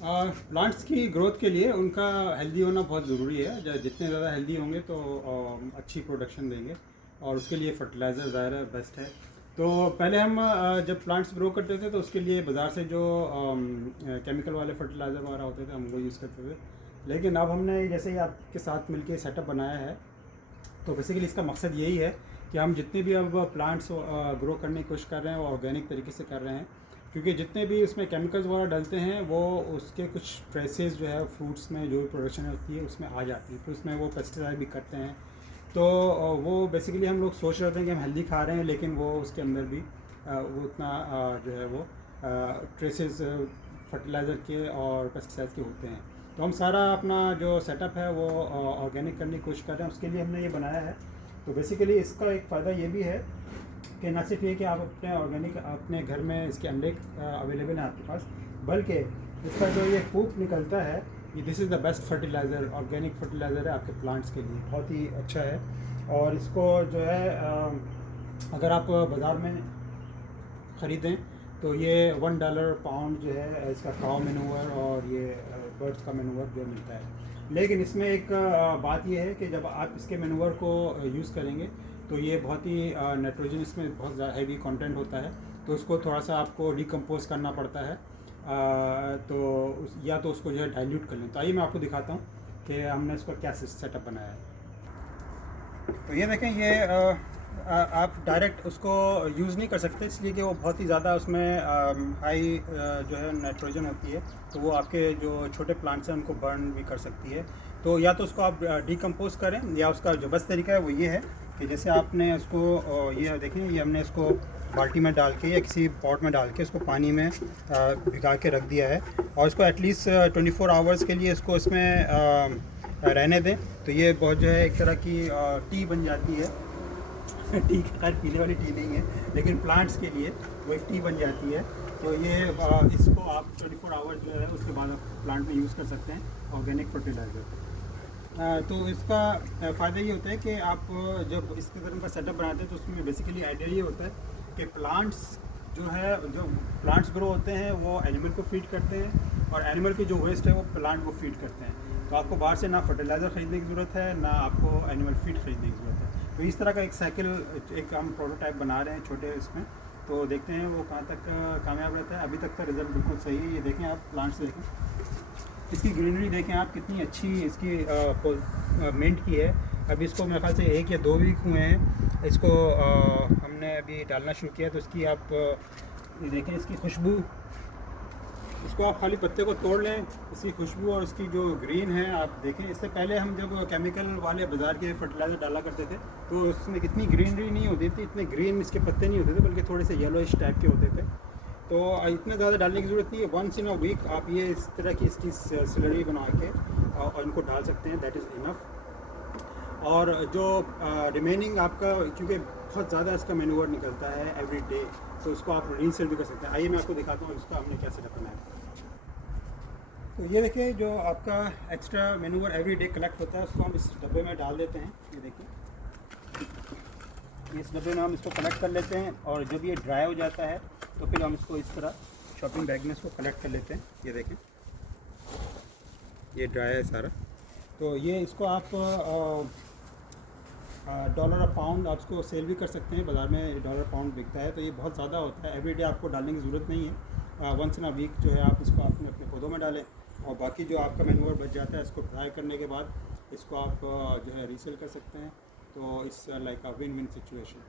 Plants की growth के लिए उनका हेल्दी होना बहुत ज़रूरी है। जितने ज़्यादा हेल्दी होंगे तो अच्छी प्रोडक्शन देंगे, और उसके लिए फर्टिलाइज़र ज़ाहिर बेस्ट है। तो पहले हम जब प्लांट्स ग्रो करते थे तो उसके लिए बाज़ार से जो केमिकल वाले फर्टिलाइज़र वगैरह होते थे हम वो यूज़ करते थे। लेकिन अब हमने जैसे ही आपके साथ मिलके सेटअप बनाया है, तो बेसिकली इसका मकसद यही है कि हम जितने भी अब प्लांट्स ग्रो करने की कोशिश कर रहे हैं वो ऑर्गेनिक तरीके से कर रहे हैं, क्योंकि जितने भी उसमें केमिकल्स वगैरह डलते हैं वो उसके कुछ ट्रेसेस जो है फ्रूट्स में जो भी प्रोडक्शन होती है उसमें आ जाती है, तो उसमें वो पेस्टिसाइड भी करते हैं। तो वो बेसिकली हम लोग सोच रहे थे कि हम हेल्दी खा रहे हैं, लेकिन वो उसके अंदर भी वो उतना जो है वो ट्रेसेस फर्टिलाइज़र के और पेस्टिसाइड्स के होते हैं। तो हम सारा अपना जो सेटअप है वो ऑर्गेनिक करने की कोशिश कर रहे हैं, उसके लिए हमने ये बनाया है। तो बेसिकली इसका एक फ़ायदा ये भी है कि न सिर्फ ये कि आप अपने ऑर्गेनिक अपने घर में इसके अंडे अवेलेबल हैं आपके पास, बल्कि इसका जो ये पूप निकलता है, ये this is the best fertiliser, organic fertiliser है आपके प्लांट्स के लिए, बहुत ही अच्छा है। और इसको जो है अगर आप बाज़ार में ख़रीदें तो ये $1 पाउंड जो है इसका काउ मैन्योर और ये बर्ड्स का मैन्योर जो मिलता है। लेकिन इसमें एक बात ये है कि जब आप इसके मैन्योर को यूज़ करेंगे तो ये बहुत ही नाइट्रोजन, इसमें बहुत ज़्यादा हैवी कंटेंट होता है, तो उसको थोड़ा सा आपको डिकम्पोज करना पड़ता है। या तो उसको जो है डाइल्यूट कर लें। तो आइए मैं आपको दिखाता हूँ कि हमने इसका क्या सेटअप बनाया है। तो ये देखें, ये आप डायरेक्ट उसको यूज़ नहीं कर सकते, इसलिए कि वो बहुत ही ज़्यादा उसमें हाई जो है नाइट्रोजन होती है, तो वो आपके जो छोटे प्लांट्स हैं उनको बर्न भी कर सकती है। तो या तो उसको आप डिकम्पोज करें, या उसका जो बस तरीका है वो ये है कि जैसे आपने उसको ये देखें, ये हमने इसको बाल्टी में डाल के या किसी पॉट में डाल के इसको पानी में भिगा के रख दिया है, और इसको एटलीस्ट 24 आवर्स के लिए इसको इसमें रहने दें। तो ये बहुत जो है एक तरह की टी बन जाती है। टी खैर पीने वाली टी नहीं है, लेकिन प्लांट्स के लिए वो एक टी बन जाती है। तो ये इसको आप 24 आवर्स जो है उसके बाद आप प्लांट में यूज़ कर सकते हैं, ऑर्गेनिक फर्टिलाइज़र। तो इसका फ़ायदा ये होता है कि आप जब इस तरह का सेटअप बनाते हैं तो उसमें बेसिकली आइडिया ये होता है कि प्लांट्स जो प्लांट्स ग्रो होते हैं वो एनिमल को फीड करते हैं, और एनिमल की जो वेस्ट है वो प्लांट को फीड करते हैं। तो आपको बाहर से ना फर्टिलाइज़र ख़रीदने की ज़रूरत है, ना आपको एनिमल फीड ख़रीदने की ज़रूरत है। तो इस तरह का एक साइकिल, एक हम प्रोटोटाइप बना रहे हैं छोटे इसमें, तो देखते हैं वो कहाँ तक कामयाब रहता है। अभी तक का रिज़ल्ट बिल्कुल सही है। ये देखें, आप प्लांट्स देखें, इसकी ग्रीनरी देखें आप, कितनी अच्छी इसकी मेंट की है। अभी इसको मेरे ख्याल से 1 या 2 वीक हुए हैं इसको हमने अभी डालना शुरू किया। तो इसकी आप ये देखें, इसकी खुशबू, इसको आप खाली पत्ते को तोड़ लें, इसकी खुशबू और इसकी जो ग्रीन है आप देखें। इससे पहले हम जब केमिकल वाले बाज़ार के फर्टिलाइज़र डाला करते थे तो इसमें कितनी ग्रीनरी नहीं होती थी, इतने ग्रीन इसके पत्ते नहीं होते थे, बल्कि थोड़े से येलोइश टाइप के होते थे। तो इतना ज़्यादा डालने की ज़रूरत नहीं है। वंस इन अ वीक आप ये इस तरह की इसकी स्लरी बना के और इनको डाल सकते हैं, दैट इज़ इनफ। और जो रिमेनिंग आपका, क्योंकि बहुत ज़्यादा इसका मैन्योर निकलता है एवरी डे, तो उसको आप रीसेल भी कर सकते हैं। आइए मैं आपको दिखाता हूँ इसका हमने क्या सेटअप बनाया। तो ये देखिए, जो आपका extra manure every day collect होता है उसको हम इस डब्बे में डाल देते हैं। ये देखिए, इस डब्बे में हम इसको कलेक्ट कर लेते हैं, और जब ये ड्राई हो जाता है तो फिर हम इसको इस तरह शॉपिंग बैग में इसको कलेक्ट कर लेते हैं। ये देखें, ये ड्राई है सारा। तो ये इसको आप $1 पाउंड आप इसको सेल भी कर सकते हैं, बाज़ार में $1 पाउंड बिकता है। तो ये बहुत ज़्यादा होता है, एवरी डे आपको डालने की ज़रूरत नहीं है। वंस इन अ वीक जो है आप इसको अपने अपने पौधों में डालें, और बाकी जो आपका मैन्योर बच जाता है इसको ड्राई करने के बाद इसको आप जो है रीसेल कर सकते हैं। तो it's like a win win situation.